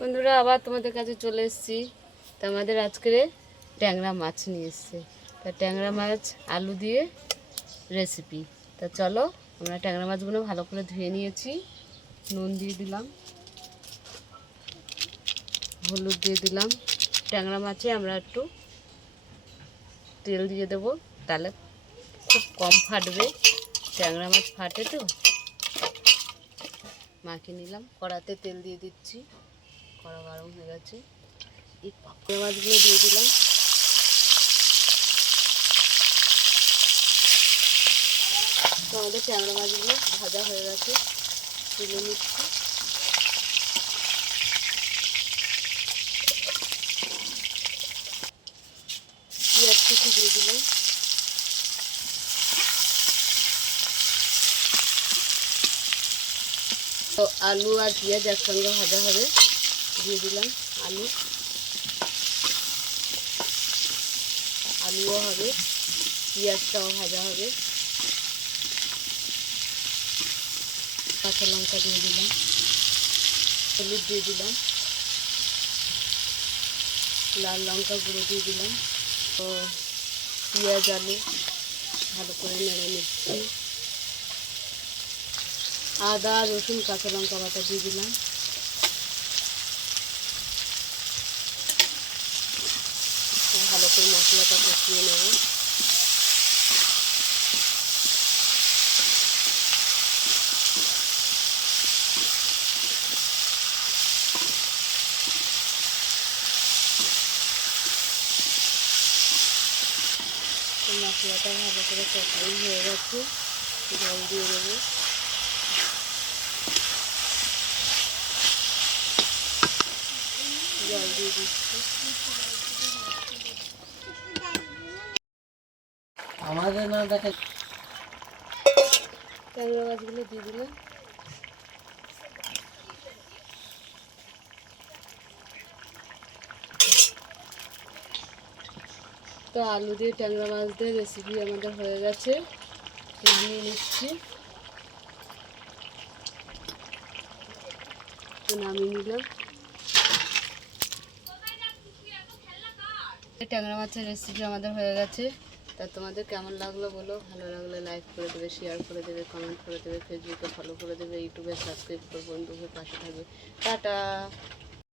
বন্ধুরা আবার তোমাদের কাছে চলে এসেছি। তো আমাদের আজকে ট্যাংরা মাছ নিয়ে এসছে। তা ট্যাংরা মাছ আলু দিয়ে রেসিপি। তা চলো, আমরা ট্যাংরা মাছগুলো ভালো করে ধুয়ে নিয়েছি। নুন দিয়ে দিলাম, হলুদ দিয়ে দিলাম। ট্যাংরা মাছে আমরা একটু তেল দিয়ে দেবো, তাহলে খুব কম ফাটবে। ট্যাংরা মাছ ফাটে তো। মাখিয়ে নিলাম, কড়াতে তেল দিয়ে দিচ্ছি। কড়া গরম হয়ে গেছে, এই ট্যাংরা মাছগুলো দিয়ে দিলাম। তো আমাদের ট্যাংরা মাছগুলো ভাজা হয়ে গেছে, তুলে নিচ্ছি। পেঁয়াজ কুচি দিয়ে দিলাম। তো আলু আর পেঁয়াজ একসঙ্গে ভাজা হবে, দিয়ে দিলাম আলু। আলুও হবে, পেঁয়াজটাও ভাজা হবে। কাঁচা লঙ্কা দিয়ে দিলাম, হলুদ দিয়ে দিলাম, লাল লঙ্কা গুঁড়ো দিয়ে দিলাম। তো পেঁয়াজ আলু ভালো করে নেড়ে নিচ্ছি। আদা রসুন কাঁচা লঙ্কা বাটা দিয়ে দিলাম। ভালো করে মশলাটা কষিয়ে নেব। মশলাটা ভালো করে কষানো হয়ে গেছে, জল দিয়ে দেবো। জল দিয়ে দিচ্ছি। আমাদের না দেখে ট্যাংরা মাছগুলো দিয়ে দিলাম। তো আলু দিয়ে ট্যাংরা মাছ দিয়ে রেসিপি আমাদের হয়ে গেছে, নামিয়ে নিচ্ছি। তো নামিয়ে নিলাম। ট্যাংরা মাছের রেসিপি আমাদের হয়ে গেছে। তা তোমাদের কেমন লাগলো বলো। ভালো লাগলে লাইক করে দেবে, শেয়ার করে দেবে, কমেন্ট করে দেবে, ফেসবুকে ফলো করে দেবে, ইউটিউবে সাবস্ক্রাইব করে বন্ধুদের পাশে থাকবে। টাটা।